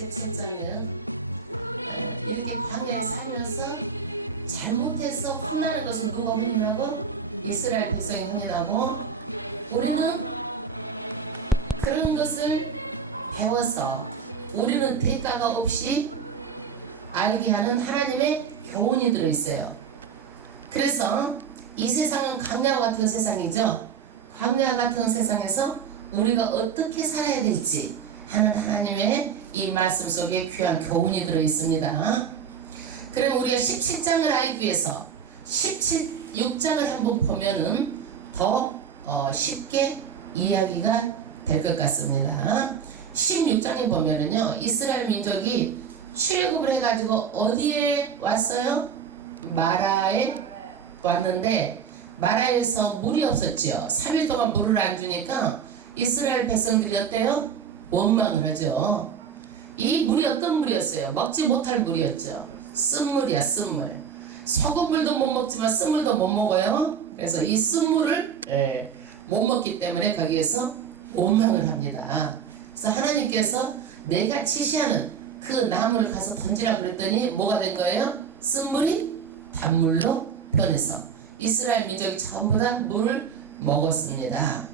17장은 이렇게 광야에 살면서 잘못해서 혼나는 것은 누가 혼인하고? 이스라엘 백성이 혼인하고, 우리는 그런 것을 배워서 우리는 대가가 없이 알게 하는 하나님의 교훈이 들어있어요. 그래서 이 세상은 광야와 같은 세상이죠. 광야 같은 세상에서 우리가 어떻게 살아야 될지 하는 하나님의 이 말씀 속에 귀한 교훈이 들어있습니다. 그럼 우리가 17장을 알기 위해서 16장을 한번 보면은 더 쉽게 이야기가 될 것 같습니다. 16장에 보면은요, 이스라엘 민족이 출애굽을 해가지고 어디에 왔어요? 마라에 왔는데, 마라에서 물이 없었지요. 3일 동안 물을 안 주니까 이스라엘 백성들이 어때요? 원망을 하죠. 이 물이 어떤 물이었어요? 먹지 못할 물이었죠. 쓴물이야, 쓴물. 소금물도 못 먹지만 쓴물도 못 먹어요. 그래서 이 쓴물을 못 먹기 때문에 거기에서 원망을 합니다. 그래서 하나님께서 내가 지시하는 그 나무를 가서 던지라 그랬더니 뭐가 된 거예요? 쓴물이 단물로 변해서 이스라엘 민족이 전부 다 물을 먹었습니다.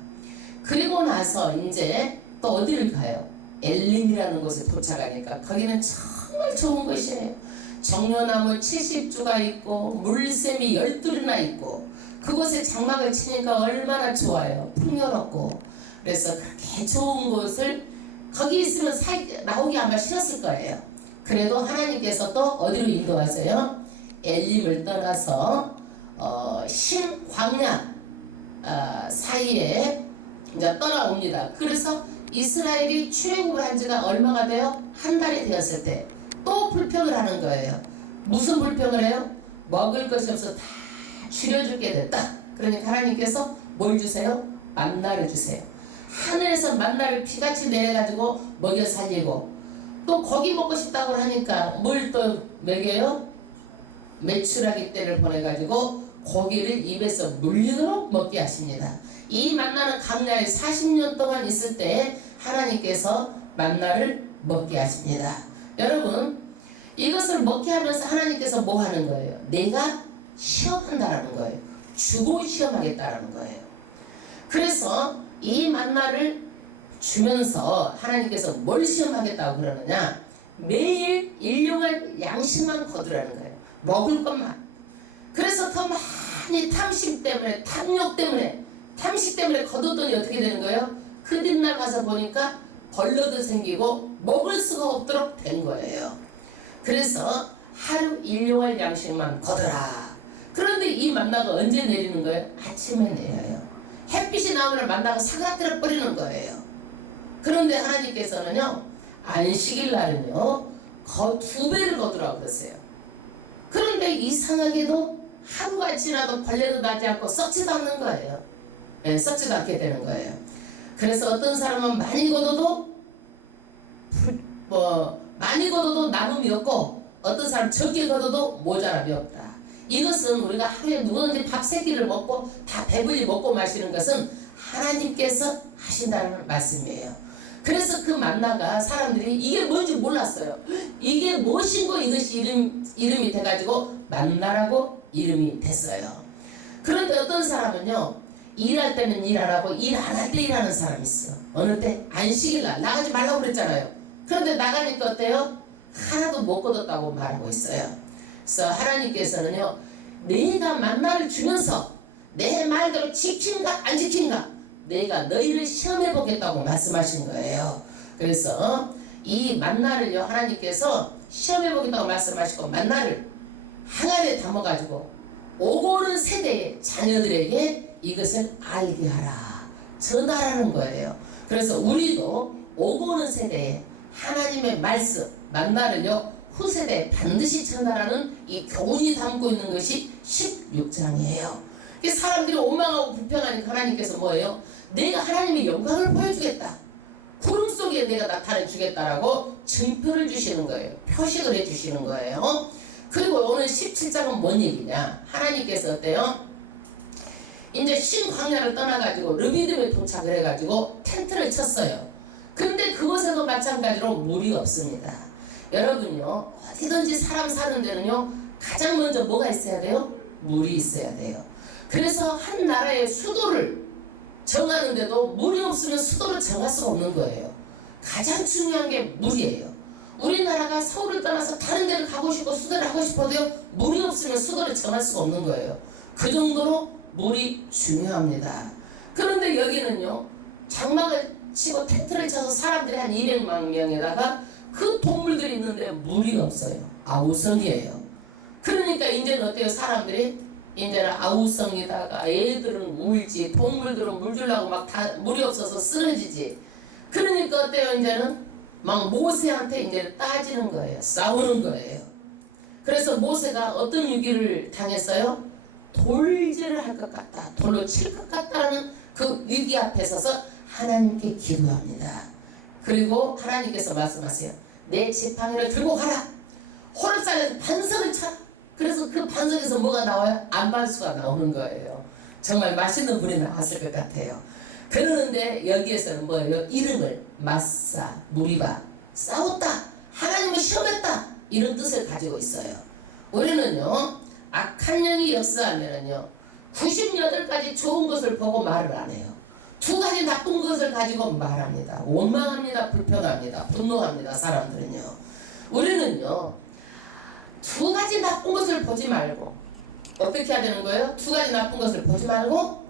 그리고 나서 이제 또 어디를 가요? 엘림이라는 곳에 도착하니까 거기는 정말 좋은 곳이에요. 정려나무 70주가 있고 물샘이 12이나 있고, 그곳에 장막을 치니까 얼마나 좋아요. 풍요롭고. 그래서 그렇게 좋은 곳을 거기 있으면 나오기 아마 싫었을 거예요. 그래도 하나님께서 또 어디로 인도하세요? 엘림을 떠나서 신광야 사이에 이제 떠나옵니다. 그래서 이스라엘이 출애굽을 한 지가 얼마가 돼요? 한 달이 되었을 때 또 불평을 하는 거예요. 무슨 불평을 해요? 먹을 것이 없어 다 줄여주게 됐다. 그러니까 하나님께서 뭘 주세요? 만나를 주세요. 하늘에서 만나를 피같이 내려가지고 먹여 살리고, 또 고기 먹고 싶다고 하니까 뭘 또 먹여요? 메추라기 떼를 보내가지고 고기를 입에서 물리도록 먹게 하십니다. 이 만나는 광야에 40년 동안 있을 때 하나님께서 만나를 먹게 하십니다. 여러분, 이것을 먹게 하면서 하나님께서 뭐 하는 거예요? 내가 시험한다라는 거예요. 주고 시험하겠다라는 거예요. 그래서 이 만나를 주면서 하나님께서 뭘 시험하겠다고 그러느냐? 매일 일용할 양식만 거두라는 거예요. 먹을 것만. 그래서 더 많이 탐심 때문에, 탐욕 때문에, 탐식 때문에 거뒀더니 어떻게 되는 거예요? 그 뒷날 가서 보니까 벌레도 생기고 먹을 수가 없도록 된 거예요. 그래서 하루 일용할 양식만 거둬라. 그런데 이 만나가 언제 내리는 거예요? 아침에 내려요. 햇빛이 나오면 만나가 사가들어 버리는 거예요. 그런데 하나님께서는요, 안식일 날은요 2배를 거두라고 그랬어요. 그런데 이상하게도 하루가 지나도 벌레도 나지 않고 썩지도 않는 거예요. 썩지도 않게 되는 거예요. 그래서 어떤 사람은 많이 거둬도 많이 거둬도 남음이 없고, 어떤 사람 적게 거둬도 모자람이 없다. 이것은 우리가 하루에 누구든지 밥 3끼를 먹고 다 배불리 먹고 마시는 것은 하나님께서 하신다는 말씀이에요. 그래서 그 만나가 사람들이 이게 뭔지 몰랐어요. 이게 무엇인고 이것이 이름이 돼가지고 만나라고 이름이 됐어요. 그런데 어떤 사람은요, 일할 때는 일 안 하고 일 안 할 때 일하는 사람이 있어. 어느 때 안식일 날 나가지 말라고 그랬잖아요. 그런데 나가니까 어때요? 하나도 못 거뒀다고 말하고 있어요. 그래서 하나님께서는요, 내가 만나를 주면서 내 말대로 지킨가 안 지킨가 내가 너희를 시험해 보겠다고 말씀하신 거예요. 그래서 이 만나를요, 하나님께서 시험해 보겠다고 말씀하시고 만나를 항아리에 담아가지고 오고 오는 세대의 자녀들에게 이것을 알게 하라, 전하라는 거예요. 그래서 우리도 오고 오는 세대에 하나님의 말씀 만나를요 후세대에 반드시 전하라는 이 교훈이 담고 있는 것이 16장이에요. 사람들이 원망하고 불평하니까 하나님께서 뭐예요? 내가 하나님의 영광을 보여주겠다, 구름 속에 내가 나타내 주겠다라고 증표를 주시는 거예요. 표식을 해 주시는 거예요. 그리고 오늘 17장은 뭔 얘기냐? 하나님께서 어때요? 이제 신광야를 떠나가지고 르비딤에 도착을 해가지고 텐트를 쳤어요. 근데 그곳에도 마찬가지로 물이 없습니다. 여러분요, 어디든지 사람 사는 데는요, 가장 먼저 뭐가 있어야 돼요? 물이 있어야 돼요. 그래서 한 나라의 수도를 정하는데도 물이 없으면 수도를 정할 수가 없는 거예요. 가장 중요한 게 물이에요. 우리나라가 서울을 떠나서 다른 데를 가고 싶고 수도를 하고 싶어도요, 물이 없으면 수도를 정할 수가 없는 거예요. 그 정도로 물이 중요합니다. 그런데 여기는요, 장막을 치고 텐트를 쳐서 사람들이 한 200만 명에다가 그 동물들이 있는데 물이 없어요. 아우성이에요. 그러니까 이제는 어때요? 사람들이 이제는 아우성에다가 애들은 울지, 동물들은 물 주려고 막 다 물이 없어서 쓰러지지. 그러니까 어때요? 이제는 막 모세한테 이제 따지는 거예요. 싸우는 거예요. 그래서 모세가 어떤 위기를 당했어요? 돌질을 할 것 같다, 돌로 칠 것 같다는 그 위기 앞에 서서 하나님께 기도합니다. 그리고 하나님께서 말씀하세요. 내 지팡이를 들고 가라. 호렙산에서 반석을 쳐라. 그래서 그 반석에서 뭐가 나와요? 안반수가 나오는 거예요. 정말 맛있는 불이 나왔을 것 같아요. 그러는데 여기에서는 뭐예요? 이름을 마사, 무리바, 싸웠다, 하나님을 시험했다, 이런 뜻을 가지고 있어요. 우리는요, 악한 영이 역사하면은요, 98가지 좋은 것을 보고 말을 안 해요. 2가지 나쁜 것을 가지고 말합니다. 원망합니다. 불평합니다. 분노합니다. 사람들은요. 우리는요, 2가지 나쁜 것을 보지 말고 어떻게 해야 되는 거예요? 2가지 나쁜 것을 보지 말고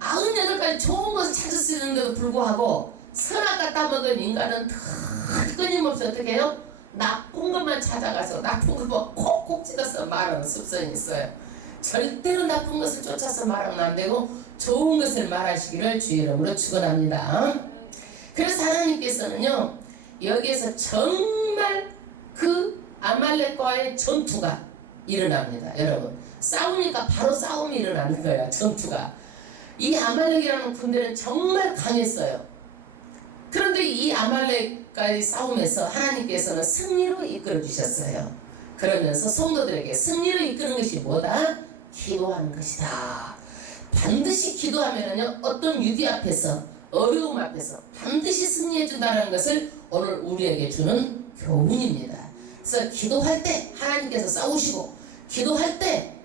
98가지 좋은 것을 찾을 수 있는데도 불구하고 선악과 따먹은 인간은 끊임없이 어떻게 해요? 나쁜 것만 찾아가서 나쁜 것만 콕콕 찍어서 말하는 습성이 있어요. 절대로 나쁜 것을 쫓아서 말하면 안 되고 좋은 것을 말하시기를 주의 이름으로 축원합니다. 그래서 하나님께서는요, 여기에서 정말 그 아말렉과의 전투가 일어납니다. 여러분, 싸우니까 바로 싸움이 일어나는 거예요. 전투가. 이 아말렉이라는 군대는 정말 강했어요. 그런데 이 아말렉과의 싸움에서 하나님께서는 승리로 이끌어 주셨어요. 그러면서 성도들에게 승리로 이끄는 것이 뭐다? 기도하는 것이다. 반드시 기도하면은요, 어떤 위기 앞에서, 어려움 앞에서 반드시 승리해 준다는 것을 오늘 우리에게 주는 교훈입니다. 그래서 기도할 때 하나님께서 싸우시고, 기도할 때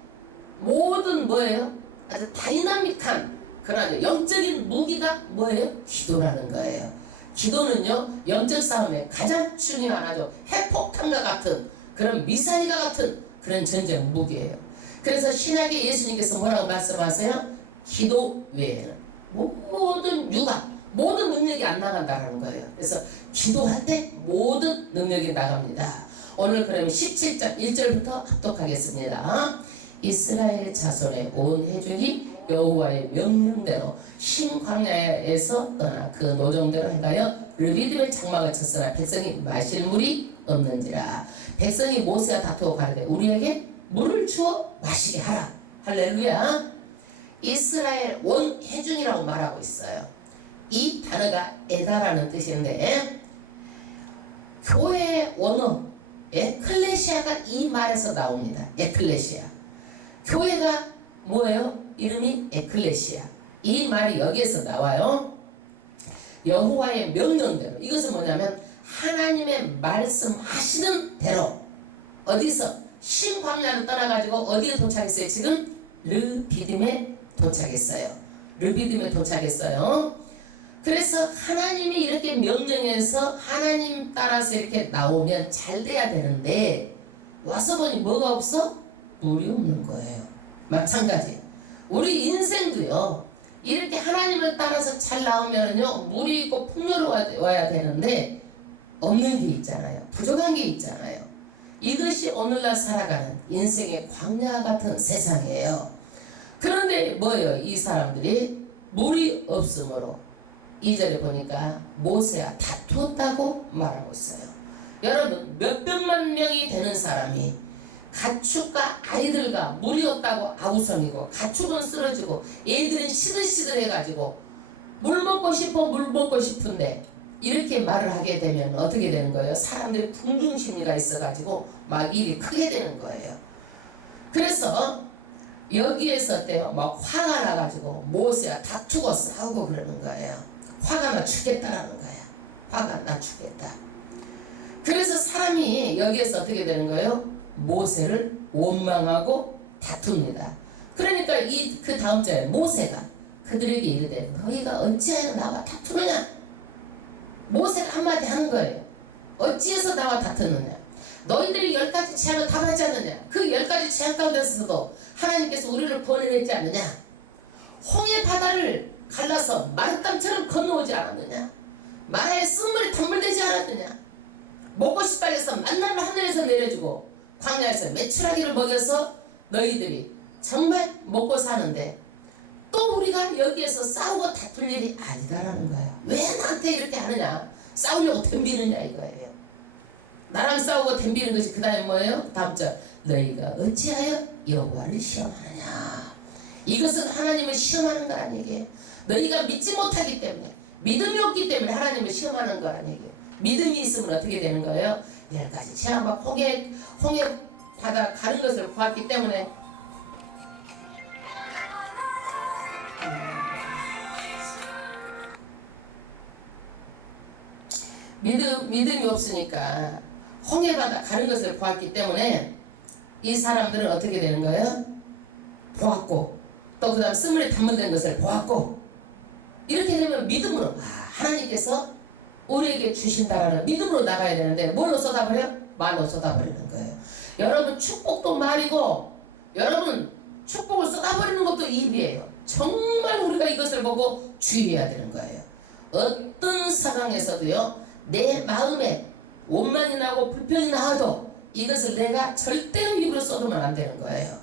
모든 뭐예요? 아주 다이나믹한 그런 영적인 무기가 뭐예요? 기도라는 거예요. 기도는요, 영적 싸움에 가장 중요하죠. 핵폭탄과 같은 그런 미사일과 같은 그런 전쟁 무기예요. 그래서 신약의 예수님께서 뭐라고 말씀하세요? 기도 외에는 모든 육아, 모든 능력이 안 나간다는 거예요. 그래서 기도할 때 모든 능력이 나갑니다. 오늘 그러면 17장 1절부터 합독하겠습니다. 이스라엘 자손의 온 회중이 여호와의 명령대로 신광야에서 떠나 그 노정대로 행하여 르비딤의 장막을 쳤으나 백성이 마실 물이 없는지라. 백성이 모세와 다투어 가는데 우리에게 물을 주어 마시게 하라. 할렐루야. 이스라엘 온 회중이라고 말하고 있어요. 이 단어가 에다라는 뜻인데, 교회의 원어 에클레시아가 이 말에서 나옵니다. 에클레시아. 교회가 뭐예요? 이름이 에클레시아. 이 말이 여기에서 나와요. 여호와의 명령대로. 이것은 뭐냐면 하나님의 말씀하시는 대로. 어디서? 신광야를 떠나가지고 어디에 도착했어요? 지금 르비딤에 도착했어요. 르비딤에 도착했어요. 그래서 하나님이 이렇게 명령해서 하나님 따라서 이렇게 나오면 잘 돼야 되는데, 와서 보니 뭐가 없어? 물이 없는 거예요. 마찬가지. 우리 인생도요, 이렇게 하나님을 따라서 잘 나오면요, 물이 있고 풍요로워야 되는데 없는 게 있잖아요. 부족한 게 있잖아요. 이것이 오늘날 살아가는 인생의 광야 같은 세상이에요. 그런데 뭐예요? 이 사람들이 물이 없으므로 2절에 보니까 모세와 다투었다고 말하고 있어요. 여러분, 몇백만 명이 되는 사람이 가축과 아이들과 물이 없다고 아우성이고, 가축은 쓰러지고 애들은 시들시들해가지고 물 먹고 싶은데 이렇게 말을 하게 되면 어떻게 되는 거예요? 사람들이 궁중심리가 있어가지고 막 일이 크게 되는 거예요. 그래서 여기에서 어때요? 막 화가 나가지고 모세와 다투고 싸우고 그러는 거예요. 화가 나 죽겠다라는 거야. 화가 낮추겠다. 그래서 사람이 여기에서 어떻게 되는 거예요? 모세를 원망하고 다툽니다. 그러니까 그 다음 절에 모세가 그들에게 이르되 너희가 어찌하여 나와 다투느냐? 모세가 한마디 하는 거예요. 어찌해서 나와 다투느냐? 너희들이 10가지 재앙을 다 받지 않느냐? 그 10가지 재앙 가운데서도 하나님께서 우리를 구원해내지 않느냐? 홍해 바다를 갈라서 마른 땅처럼 건너오지 않았느냐? 마라의 쓴물이 단물되지 않았느냐? 먹고 싶다 해서 만나를 하늘에서 내려주고 광야에서 메추라기를 먹여서 너희들이 정말 먹고 사는데 또 우리가 여기에서 싸우고 다툴 일이 아니다라는 거예요. 왜 나한테 이렇게 하느냐? 싸우려고 덤비느냐 이거예요. 나랑 싸우고 덤비는 것이 그 다음에 뭐예요? 다음 절 너희가 어찌하여 여호와를 시험하느냐? 이것은 하나님을 시험하는 거 아니에요. 너희가 믿지 못하기 때문에 믿음이 없기 때문에 하나님을 시험하는 거 아니에요. 믿음이 있으면 어떻게 되는 거예요? 10가지 재앙과 홍해 바다 가는 것을 보았기 때문에 믿음이 없으니까 홍해 바다 가는 것을 보았기 때문에 이 사람들은 어떻게 되는 거예요? 보았고 또 그 다음 쓴물에 담은된 것을 보았고 이렇게 되면 믿음으로 하나님께서 우리에게 주신다라는 믿음으로 나가야 되는데 뭘로 쏟아버려? 말로 쏟아버리는 거예요. 여러분 축복도 말이고 여러분 축복을 쏟아버리는 것도 입이에요. 정말 우리가 이것을 보고 주의해야 되는 거예요. 어떤 상황에서도요 내 마음에 원망이 나고 불평이 나와도 이것을 내가 절대로 입으로 쏟으면 안 되는 거예요.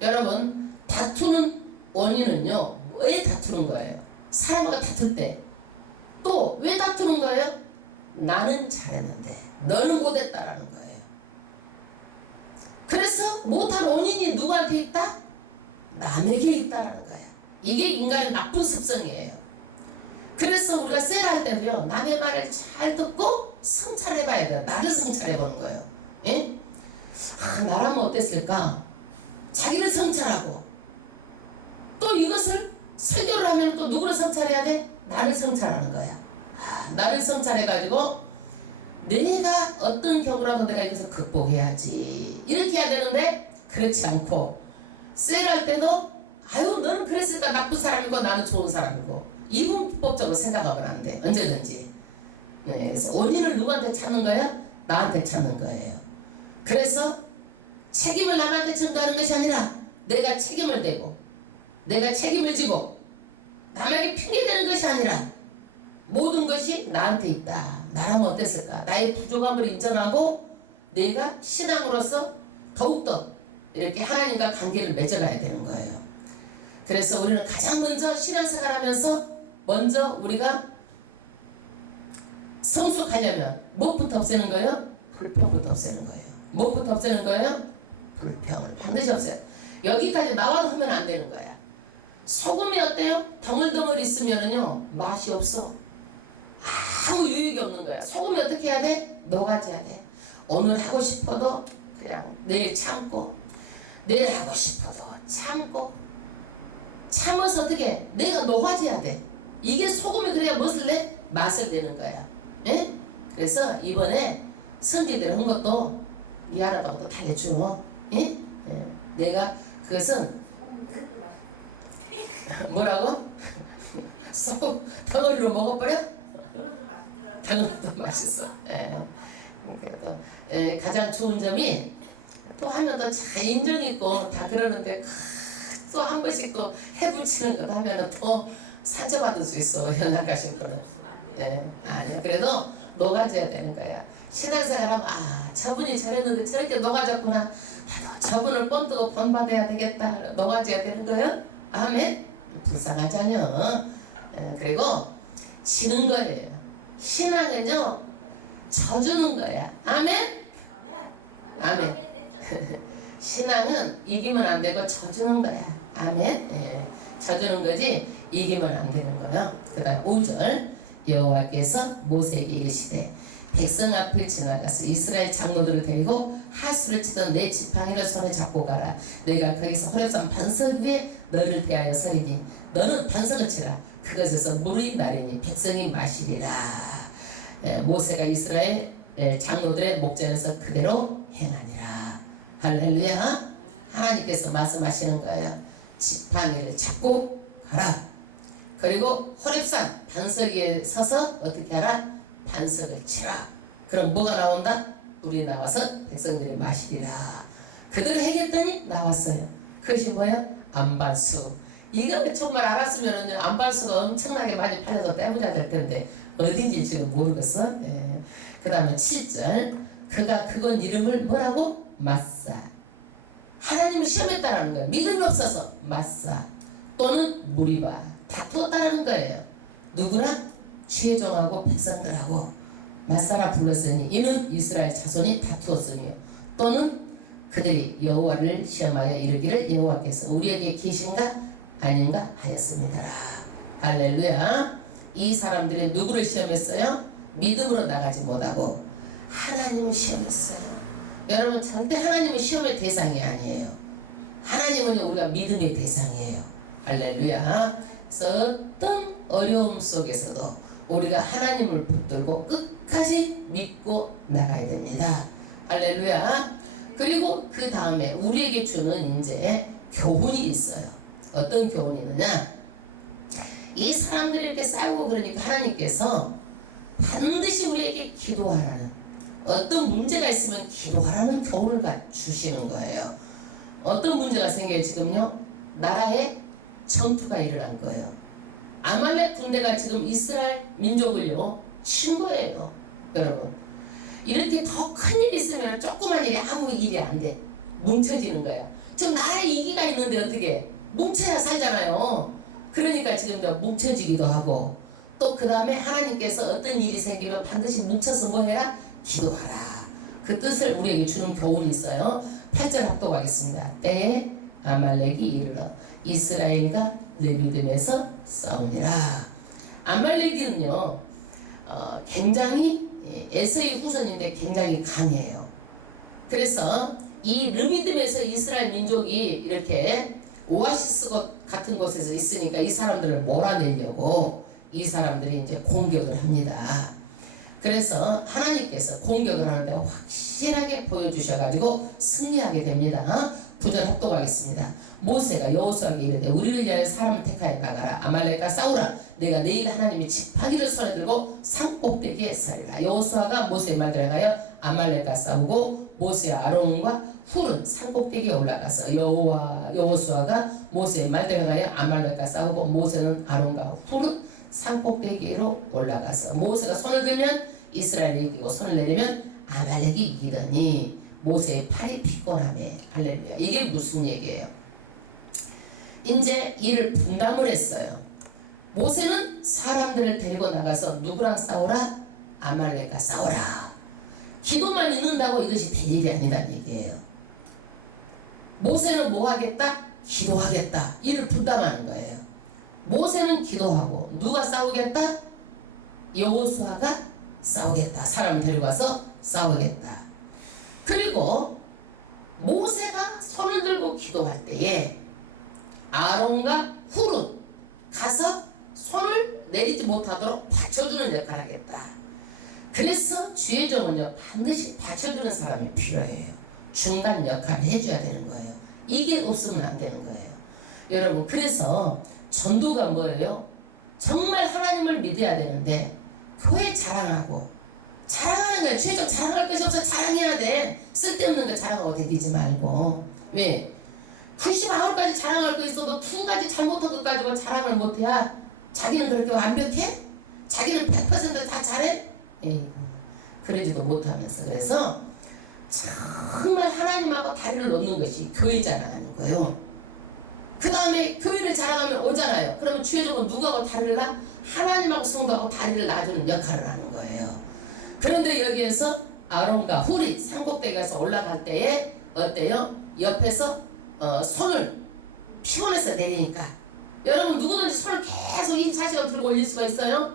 여러분 다투는 원인은요 왜 다투는 거예요? 사람과 다툴 때 또 왜 다투는 거예요? 나는 잘했는데 너는 못했다라는 거예요. 그래서 못할 원인이 누구한테 있다? 남에게 있다라는 거예요. 이게 인간의 나쁜 습성이에요. 그래서 우리가 셀할 때도요 남의 말을 잘 듣고 성찰해봐야 돼요. 나를 성찰해보는 거예요. 예? 나라면 어땠을까? 자기를 성찰하고 또 이것을 설교를 하면 또 누구를 성찰해야 돼? 나를 성찰하는 거야. 나를 성찰해가지고 내가 어떤 경우라도 내가 이것을 극복해야지 이렇게 해야 되는데 그렇지 않고 셀할 때도 아유 너는 그랬으니까 나쁜 사람이고 나는 좋은 사람이고 이분법적으로 생각하면 안 돼. 언제든지. 네, 그래서 원인을 누구한테 찾는 거야? 나한테 찾는 거예요. 그래서 책임을 남한테 전가하는 것이 아니라 내가 책임을 대고 내가 책임을 지고 남에게 핑계대는 것이 아니라 모든 것이 나한테 있다. 나라면 어땠을까? 나의 부족함을 인정하고 내가 신앙으로서 더욱더 이렇게 하나님과 관계를 맺어가야 되는 거예요. 그래서 우리는 가장 먼저 신앙생활 하면서 먼저 우리가 성숙하려면 무엇부터 없애는 거예요? 불평부터 없애는 거예요. 무엇부터 없애는 거예요? 불평을 반드시 없애요. 여기까지 나와도 하면 안 되는 거야. 소금이 어때요? 덩을덩을 있으면은요 맛이 없어. 아무 유익이 없는 거야. 소금이 어떻게 해야 돼? 녹아져야 돼. 오늘 하고 싶어도 그냥 내일 참고 내일 하고 싶어도 참고 참아서 어떻게 내가 녹아져야 돼. 이게 소금이 그래야 무엇을 내? 맛을 내는 거야. 예? 그래서 이번에 선지들 한 것도 미안하다고 또 달래줘. 예? 예. 내가 그것은 뭐라고? 소금 덩어리로 먹어버려? 덩어리도 맛있어. 예. 그래도 가장 좋은 점이 또 하면 더 잘 인정 있고 다 그러는데 또 한 번씩 또 해불치는 것 하면은 또 상처받을 수 있어. 연락하신 거는. 예. 아니야. 그래도 녹아져야 되는 거야. 신앙생활하면 저분이 저랬는데 저렇게 녹아졌구나. 나도 저분을 뻔뜨고 본받아야 되겠다. 녹아져야 되는 거예요. 아멘. 불쌍하잖여. 그리고 지는 거예요. 신앙은요 져주는 거야. 아멘. 아멘. 신앙은 이기면 안 되고 져주는 거야. 아멘. 져주는 거지 이기면 안 되는 거예요. 그 다음 5절 여호와께서 모세에게 이르시되 백성 앞을 지나가서 이스라엘 장로들을 데리고 하수를 치던 내 지팡이를 손에 잡고 가라. 내가 거기서 호렙산 반석 위에 너를 대하여 서리니 너는 반석을 치라. 그것에서 물이 나리니 백성이 마시리라. 모세가 이스라엘 장로들의 목전에서 그대로 행하니라. 할렐루야. 하나님께서 말씀하시는 거예요. 지팡이를 잡고 가라. 그리고 호렙산 반석 위에 서서 어떻게 하라? 반석을 치라. 그럼 뭐가 나온다? 물이 나와서 백성들이 마시리라. 그대로 해겠더니 나왔어요. 그것이 뭐예요? 안반수. 이거 정말 알았으면 안반수가 엄청나게 많이 팔려서 떼부자 될 텐데 어딘지 지금 모르겠어. 그 다음에 7절. 그가 그건 이름을 뭐라고? 마사. 하나님을 시험했다라는 거예요. 믿음이 없어서 마사 또는 무리바 다투었다라는 거예요. 누구랑? 최종하고 백성들하고 마사라 불렀으니 이는 이스라엘 자손이 다투었으며 또는 그들이 여호와를 시험하여 이르기를 여호와께서 우리에게 계신가 아닌가 하였습니다. 할렐루야. 이 사람들이 누구를 시험했어요? 믿음으로 나가지 못하고 하나님을 시험했어요. 여러분 절대 하나님은 시험의 대상이 아니에요. 하나님은 우리가 믿음의 대상이에요. 할렐루야. 그래서 어떤 어려움 속에서도 우리가 하나님을 붙들고 끝까지 믿고 나가야 됩니다. 할렐루야. 그리고 그 다음에 우리에게 주는 이제 교훈이 있어요. 어떤 교훈이 있느냐? 이 사람들이 이렇게 싸우고 그러니까 하나님께서 반드시 우리에게 기도하라는, 어떤 문제가 있으면 기도하라는 교훈을 주시는 거예요. 어떤 문제가 생겨요? 지금요 나라에 전투가 일어난 거예요. 아말렉 군대가 지금 이스라엘 민족을요 친 거예요. 여러분 이렇게 더 큰 일이 있으면 조그만 일이 아무 일이 안 돼. 뭉쳐지는 거야. 지금 나라에 위기가 있는데 어떻게 뭉쳐야 살잖아요. 그러니까 지금 뭉쳐지기도 하고 또 그 다음에 하나님께서 어떤 일이 생기면 반드시 뭉쳐서 뭐 해라? 기도하라. 그 뜻을 우리에게 주는 교훈이 있어요. 8절 합독하겠습니다. 때에 아말렉이 이르러 이스라엘과 르비딤에서 싸우니라. 아말렉은요 굉장히 에서의 후손인데 굉장히 강해요. 그래서 이 르비딤에서 이스라엘 민족이 이렇게 오아시스 같은 곳에서 있으니까 이 사람들을 몰아내려고 이 사람들이 이제 공격을 합니다. 그래서 하나님께서 공격을 하는데 확실하게 보여주셔가지고 승리하게 됩니다. 9절 합독하겠습니다. 모세가 여호수아에게 이르되 우리를 위하여 사람을 택하여 나가라. 아말렉과 싸우라. 내가 내일 하나님이 지팡이를 손에 들고 산꼭대기에 서리라. 여호수아가 모세의 말대로 하여 아말렉과 싸우고 모세와 아론과 훌은 산꼭대기에 올라가서 여호수아가 모세의 말대로 하여 아말렉과 싸우고 모세는 아론과 훌은 산꼭대기로 올라가서 모세가 손을 들면 이스라엘이 이기고 손을 내리면 아말렉이 이기더니 모세의 팔이 피곤하매. 할렐루야. 이게 무슨 얘기예요? 이제 이를 분담을 했어요. 모세는 사람들을 데리고 나가서 누구랑 싸우라? 아말렉과 싸우라. 기도만 있는다고 이것이 될 일이 아니란 얘기예요. 모세는 뭐 하겠다? 기도하겠다. 이를 분담하는 거예요. 모세는 기도하고 누가 싸우겠다? 여호수아가 싸우겠다. 사람을 데리고 와서 싸우겠다. 그리고 모세가 손을 들고 기도할 때에 아론과 훌은 가서 손을 내리지 못하도록 받쳐주는 역할을 하겠다. 그래서 주의 종은요 반드시 받쳐주는 사람이 필요해요. 중간 역할을 해줘야 되는 거예요. 이게 없으면 안 되는 거예요. 여러분 그래서 전도가 뭐예요? 정말 하나님을 믿어야 되는데 교회 자랑하고 자랑하는 거야. 주의 종 자랑할 것이 없어. 자랑해야 돼. 쓸데없는 거 자랑하고 다니지 말고. 왜? 99가지 자랑할 거 있어도 2가지 잘못한 것 가지고 자랑을 못해야 자기는 그렇게 완벽해? 자기는 100% 다 잘해? 에이, 그러지도 못하면서. 그래서 정말 하나님하고 다리를 놓는 것이 교회 자랑하는 거예요. 그 다음에 교회를 자랑하면 오잖아요. 그러면 주의 종은 누구하고 다리를 놔? 하나님하고 성도하고 다리를 놔주는 역할을 하는 거예요. 그런데 여기에서 아론과 훌이 산꼭대기에서 올라갈 때에 어때요? 옆에서 손을 피곤해서 내리니까 여러분 누구든지 손을 계속 24시간 들고 올릴 수가 있어요?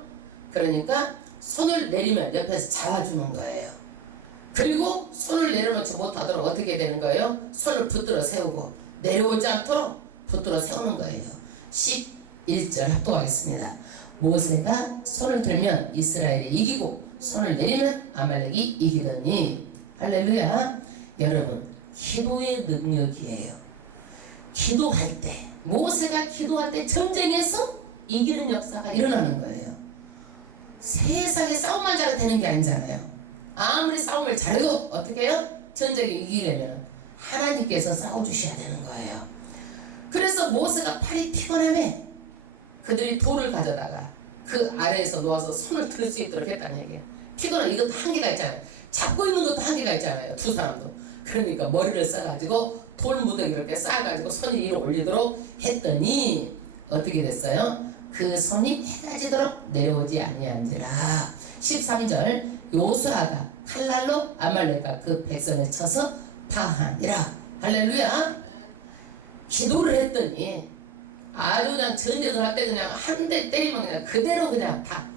그러니까 손을 내리면 옆에서 잡아주는 거예요. 그리고 손을 내려놓지 못하도록 어떻게 되는 거예요? 손을 붙들어 세우고 내려오지 않도록 붙들어 세우는 거예요. 11절 합독하겠습니다. 모세가 손을 들면 이스라엘이 이기고 손을 내리면 아말렉이 이기더니. 할렐루야. 여러분, 기도의 능력이에요. 기도할 때, 모세가 기도할 때 전쟁에서 이기는 역사가 일어나는 거예요. 세상에 싸움만 잘해도 되는 게 아니잖아요. 아무리 싸움을 잘해도 어떻게 해요? 전쟁에 이기려면 하나님께서 싸워주셔야 되는 거예요. 그래서 모세가 팔이 피곤하면 그들이 돌을 가져다가 그 아래에서 놓아서 손을 들 수 있도록 했다는 얘기예요. 피곤한 이것도 한계가 있잖아요. 잡고 있는 것도 한계가 있잖아요. 두 사람도. 그러니까 머리를 써가지고 돌무더기 이렇게 쌓아가지고 손이 위로 올리도록 했더니 어떻게 됐어요? 그 손이 해가 지도록 내려오지 아니한지라. 13절 요수아가 칼날로 아말렉과 그 백성을 쳐서 파하니라. 할렐루야. 기도를 했더니 아주 그냥 전쟁을 할 때 그냥 한 대 때리면 그냥 그대로 그냥 다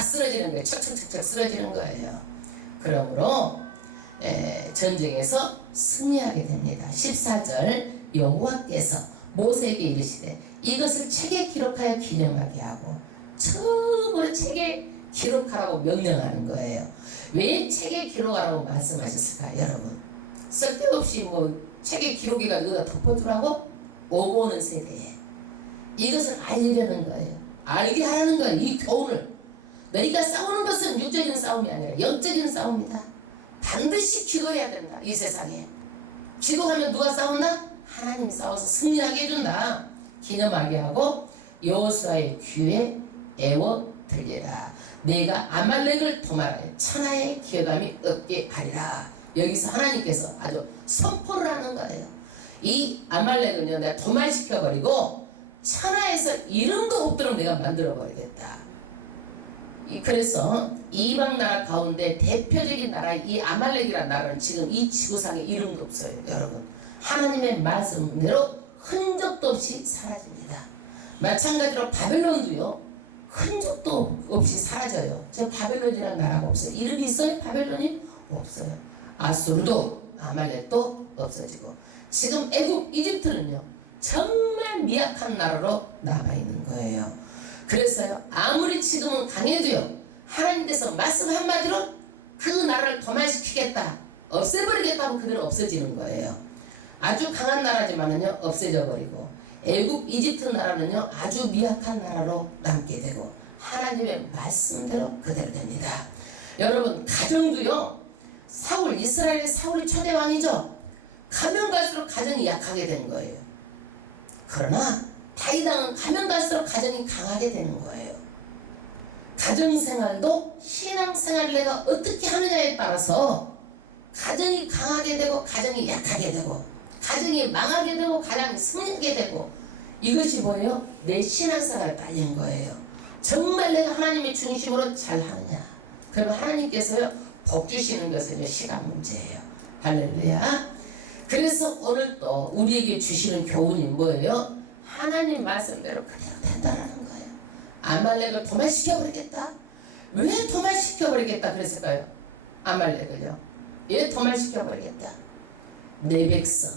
쓰러지는 거예요. 척척척척 쓰러지는 거예요. 그러므로 전쟁에서 승리하게 됩니다. 14절 여호와께서 모세에게 이르시되 이것을 책에 기록하여 기념하게 하고 처음으로 책에 기록하라고 명령하는 거예요. 왜 책에 기록하라고 말씀하셨을까요? 여러분, 쓸데없이 뭐 책에 기록해가 여기다 덮어두라고 오고 오는 세대에 이것을 알리려는 거예요. 알게 하라는 거예요. 이 교훈을. 너희가 싸우는 것은 육적인 싸움이 아니라 영적인 싸움이다. 반드시 기도해야 된다. 이 세상에 기도하면 누가 싸운다? 하나님이 싸워서 승리하게 해준다. 기념하게 하고 여호수아의 귀에 애워 들리라. 내가 아말렉을 도말하여 천하의 기어감이 없게 하리라. 여기서 하나님께서 아주 선포를 하는 거예요. 이 아말렉은요, 내가 도말시켜버리고 천하에서 이름도 없도록 내가 만들어버리겠다. 그래서 이방 나라 가운데 대표적인 나라 이 아말렉이라는 나라는 지금 이 지구상에 이름도 없어요. 여러분, 하나님의 말씀대로 흔적도 없이 사라집니다. 마찬가지로 바벨론도요, 흔적도 없이 사라져요. 저 바벨론이라는 나라가 없어요. 이름이 있어요? 바벨론이 없어요. 아수르도 아말렉도 없어지고 지금 애국 이집트는요 정말 미약한 나라로 남아있는 거예요. 그래서요, 아무리 지금은 강해도요, 하나님께서 말씀 한마디로 그 나라를 도말시키겠다, 없애버리겠다 하면 그대로 없어지는 거예요. 아주 강한 나라지만은요 없어져 버리고, 애국 이집트 나라는요 아주 미약한 나라로 남게 되고 하나님의 말씀대로 그대로 됩니다. 여러분, 가정도요, 사울, 이스라엘의 사울이 초대왕이죠. 가면 갈수록 가정이 약하게 된 거예요. 그러나 다윗왕은 가면 갈수록 가정이 강하게 되는 거예요. 가정생활도 신앙생활을 내가 어떻게 하느냐에 따라서 가정이 강하게 되고 가정이 약하게 되고 가정이 망하게 되고 가정이 승리하게 되고, 이것이 뭐예요? 내 신앙생활에 딸린 거예요. 정말 내가 하나님의 중심으로 잘 하느냐. 그러면 하나님께서요 복 주시는 것은 시간 문제예요. 할렐루야. 그래서 오늘 또 우리에게 주시는 교훈이 뭐예요? 하나님 말씀대로 그대로 된다라는 거예요. 아말렉을 도말시켜버리겠다. 왜 도말시켜버리겠다 그랬을까요? 아말렉을요, 왜 도말시켜버리겠다? 내 백성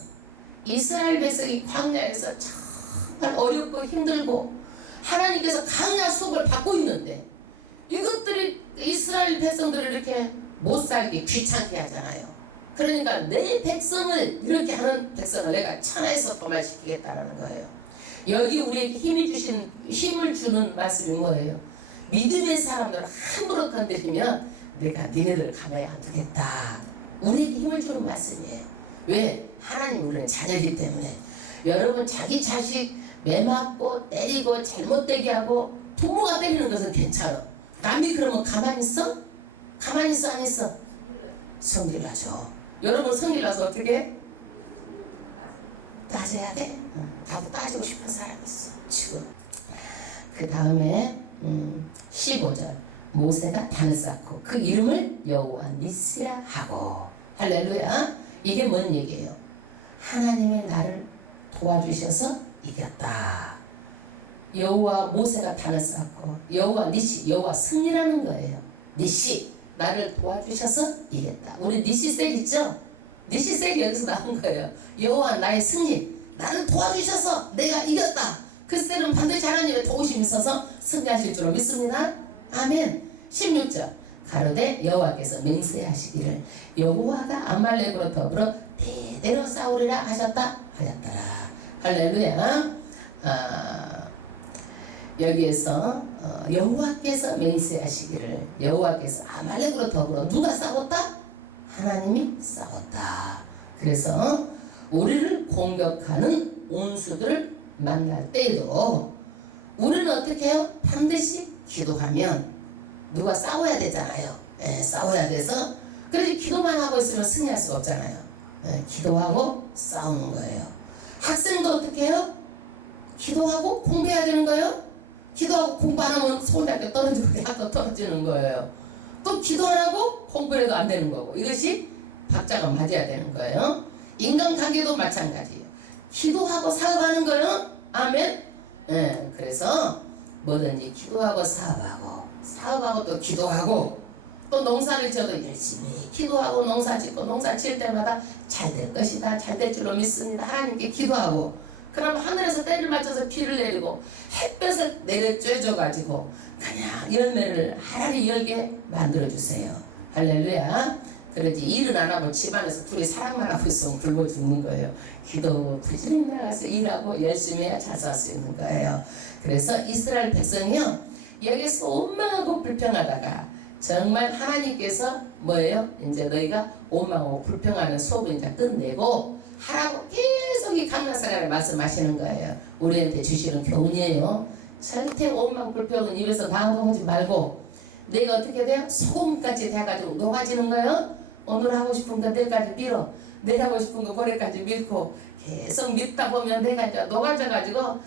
이스라엘 백성이 광야에서 정말 어렵고 힘들고 하나님께서 강야 수업을 받고 있는데 이것들이 이스라엘 백성들을 이렇게 못살게 귀찮게 하잖아요. 그러니까 내 백성을 이렇게 하는 백성을 내가 천하에서 도말시키겠다라는 거예요. 여기 우리에게 힘을 주는 말씀이 뭐예요? 믿음의 사람들을 함부로 건드리면 내가 니네들 가만히 안 두겠다. 우리에게 힘을 주는 말씀이에요. 왜? 하나님 우리는 자녀이기 때문에. 여러분, 자기 자식 매맞고 때리고 잘못되게 하고 부모가 때리는 것은 괜찮아. 남이 그러면 가만히 있어? 가만히 있어 안 있어? 성질 나죠. 여러분, 성질 나서 어떻게 해? 따져야 돼? 나도 따지고 싶은 사람이 있어 지금. 그 다음에 15절 모세가 단을 쌓고 그 이름을 여호와 니시라 하고. 할렐루야. 이게 뭔 얘기예요? 하나님의 나를 도와주셔서 이겼다. 여호와 모세가 단을 쌓고 여호와 니시, 여호와 승리라는 거예요. 니시, 나를 도와주셔서 이겼다. 우리 니시셀 있죠? 니시셀이 여기서 나온 거예요. 여호와 나의 승리, 나를 도와주셔서 내가 이겼다. 그 셀은 반드시 하나님의 도우심이 있어서 승리하실 줄로 믿습니다. 아멘. 16절 가로되 여호와께서 맹세하시기를 여호와가 아말렉으로 더불어 대대로 싸우리라 하셨다 하였더라. 할렐루야. 여기에서 여호와께서 맹세하시기를 여호와께서 아말렉으로 더불어 누가 싸웠다? 하나님이 싸웠다. 그래서 우리를 공격하는 온수들을 만날 때에도 우리는 어떻게 해요? 반드시 기도하면 누가 싸워야 되잖아요. 싸워야 돼서 그래서 기도만 하고 있으면 승리할 수가 없잖아요. 기도하고 싸우는 거예요. 학생도 어떻게 해요? 기도하고 공부해야 되는 거예요. 기도하고 공부 안 하면 서울대학교 떨어지고 대학교 떨어지는 거예요. 또 기도 안 하고 공부해도 안 되는 거고 이것이 박자가 맞아야 되는 거예요. 인간관계도 마찬가지예요. 기도하고 사업하는 거예요. 아멘. 그래서 뭐든지 기도하고 사업하고 또 기도하고 또 농사를 지어도 열심히 기도하고 농사 짓고 농사 지을 때마다 잘 될 것이다. 잘 될 줄로 믿습니다. 하나님께 기도하고 그럼 하늘에서 때를 맞춰서 비를 내리고 햇볕을 내려 쬐줘 가지고 그냥 열매를 하나리 열게 만들어 주세요. 할렐루야. 그러지 일은 안 하고 집안에서 둘이 사랑만 하고 있으면 굶어 죽는 거예요. 기도 부지런히 나가서 일하고 열심히 해야 잘 살 수 있는 거예요. 그래서 이스라엘 백성이요 여기서 원망하고 불평하다가 정말 하나님께서 뭐예요? 이제 너희가 원망하고 불평하는 수업을 이제 끝내고 하라고 계속 이 강락사가를 말씀하시는 거예요. 우리한테 주시는 교훈이에요. 절대 원망 불평은 입에서 나오지 말고 내가 어떻게 돼요? 소금까지 돼가지고 녹아지는 거예요. 오늘 하고 싶은 거 내일까지 밀어. 내일 하고 싶은 거 모레까지 밀고 계속 믿다 보면 내가 이제 녹아져가지고 아유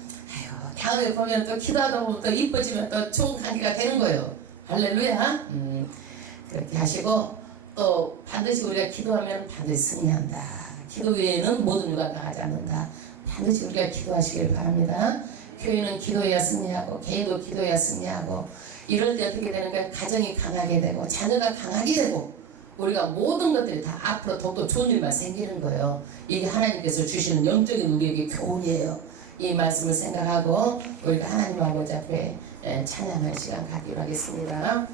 다음에 보면 또 기도하다 보면 또 이뻐지면 또 좋은 관계가 되는 거예요. 할렐루야. 그렇게 하시고 또 반드시 우리가 기도하면 반드시 승리한다. 기도 외에는 모든 일과 나가지 않는다. 반드시 우리가 기도하시길 바랍니다. 교회는 기도해야 승리하고 개인도 기도해야 승리하고 이럴 때 어떻게 되는 거야? 가정이 강하게 되고 자녀가 강하게 되고 우리가 모든 것들이 다 앞으로 더욱더 좋은 일만 생기는 거예요. 이게 하나님께서 주시는 영적인 우리에게 교훈이에요. 이 말씀을 생각하고 우리가 하나님 아버지 앞에 찬양하는 시간 갖기로 하겠습니다.